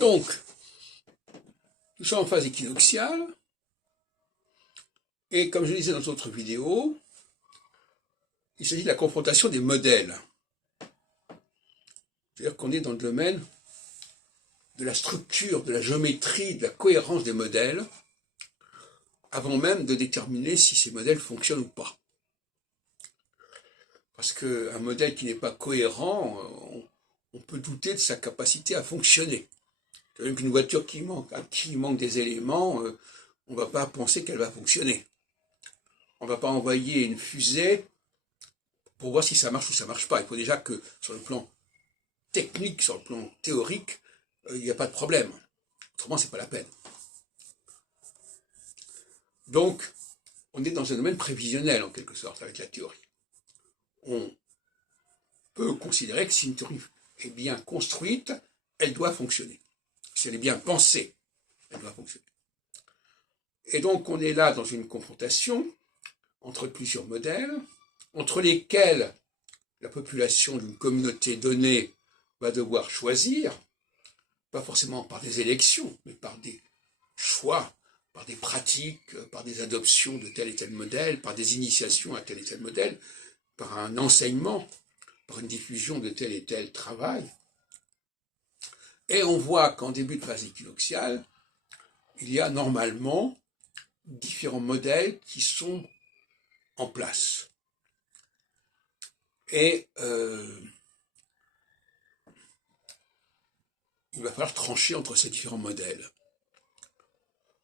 Donc, nous sommes en phase équinoxiale, et comme je le disais dans d'autres vidéos, il s'agit de la confrontation des modèles. C'est-à-dire qu'on est dans le domaine de la structure, de la géométrie, de la cohérence des modèles, avant même de déterminer si ces modèles fonctionnent ou pas. Parce qu'un modèle qui n'est pas cohérent, on peut douter de sa capacité à fonctionner. C'est-à-dire qu'une voiture à qui il manque des éléments, on ne va pas penser qu'elle va fonctionner. On ne va pas envoyer une fusée pour voir si ça marche ou ça ne marche pas. Il faut déjà que, sur le plan technique, sur le plan théorique, il n'y a pas de problème. Autrement, ce n'est pas la peine. Donc, on est dans un domaine prévisionnel, en quelque sorte, avec la théorie. On peut considérer que si une théorie est bien construite, elle doit fonctionner. Si elle est bien pensée, elle doit fonctionner. Et donc, on est là dans une confrontation entre plusieurs modèles, entre lesquels la population d'une communauté donnée va devoir choisir, pas forcément par des élections, mais par des choix, par des pratiques, par des adoptions de tel et tel modèle, par des initiations à tel et tel modèle, par un enseignement, par une diffusion de tel et tel travail. Et on voit qu'en début de phase équinoxiale, il y a normalement différents modèles qui sont en place. Et il va falloir trancher entre ces différents modèles.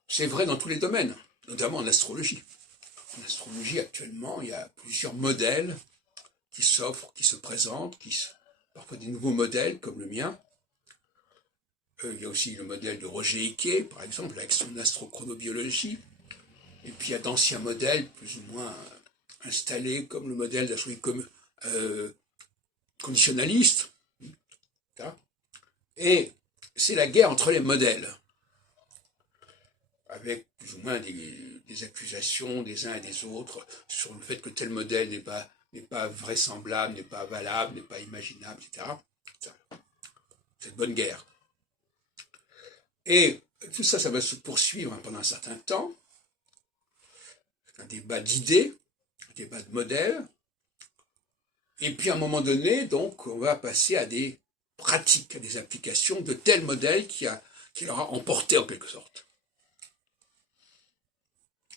C'est vrai dans tous les domaines, notamment en astrologie. En astrologie, actuellement, il y a plusieurs modèles qui s'offrent, qui se présentent, parfois des nouveaux modèles comme le mien. Il y a aussi le modèle de Roger Hickey, par exemple, avec son astrochronobiologie. Et puis il y a d'anciens modèles, plus ou moins installés, comme le modèle d'astrologie conditionnaliste. Et c'est la guerre entre les modèles, avec plus ou moins des accusations des uns et des autres sur le fait que tel modèle n'est pas vraisemblable, n'est pas valable, n'est pas imaginable, etc. C'est une bonne guerre. Et tout ça, ça va se poursuivre pendant un certain temps. C'est un débat d'idées, un débat de modèles. Et puis à un moment donné, donc, on va passer à des pratiques, à des applications de tel modèle qui l'aura emporté en quelque sorte.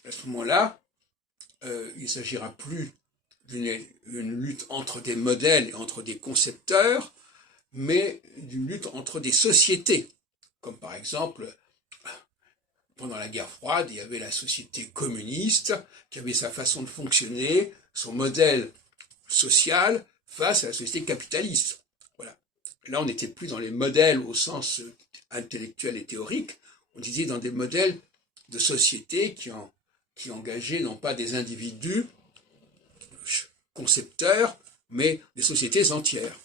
À ce moment-là, il ne s'agira plus d'une lutte entre des modèles et entre des concepteurs, mais d'une lutte entre des sociétés. Comme par exemple, pendant la guerre froide, il y avait la société communiste qui avait sa façon de fonctionner, son modèle social face à la société capitaliste. Voilà. Là, on n'était plus dans les modèles au sens intellectuel et théorique, on était dans des modèles de société qui engageaient non pas des individus concepteurs, mais des sociétés entières.